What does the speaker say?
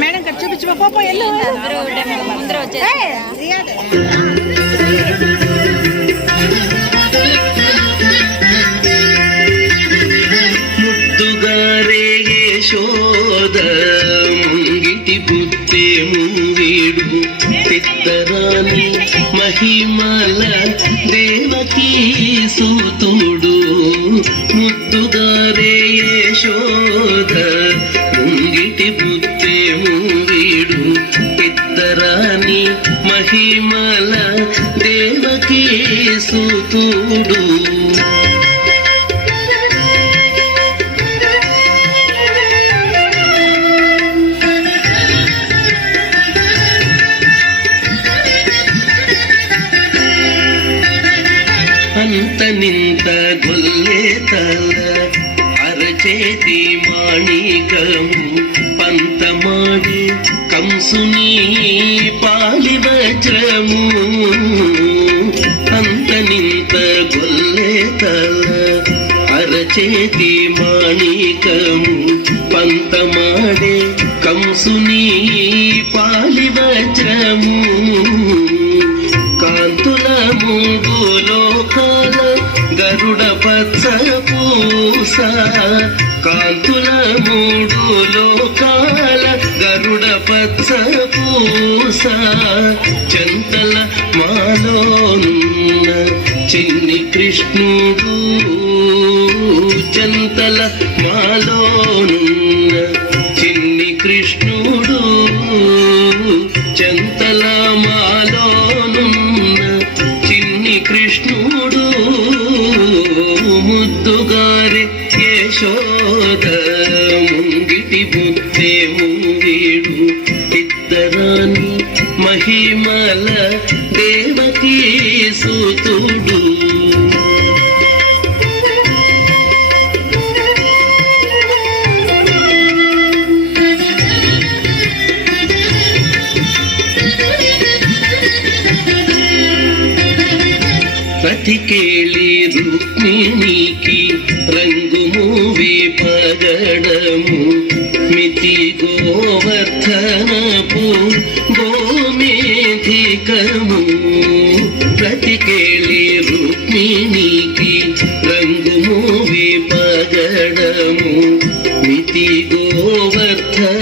madam ఇక్కడ చూపించు పాప ఎల్లు ముందర వచ్చేసి యశోద ముంగిటి బుద్ధే ముంగిడు తిత్తరాని మహిమల దేవకీ సూతుడు ముద్దుగారే యశోద ముంగిటి బుద్ధే ముంగిడు తిత్తరాని మహిమల దేవకీ సూతుడు అంత నింత గొల్లే తల అరచేతి మాణికము పంతమాడి కంసుని పాలి వజ్రము అంత నింత గొల్లే తల అరచేతి మాణికము పంతమాడే కంసుని పాలి వజ్రము కాంతుల మూడు లోకాల గరుడ పచ్చ పూస కాంతుల మూడు లోకాల గరుడ పచ్చ పూస చంతల మాలోనున్న చిన్ని కృష్ణుడు చంతల మాలోనున్న చిన్ని కృష్ణుడు చంతల మాలోనున్న చిన్ని కృష్ణుడు ముద్దుగారి యశోద ముంగిటి బుద్ధే ముంగిడు ఇద్దరాని మహిమల దేవకీ సూతుడు రతికేళి రుక్మిణికి రంగు మూవి పగడము మితి గోవర్ధనపు గోమేధికము రతికేళి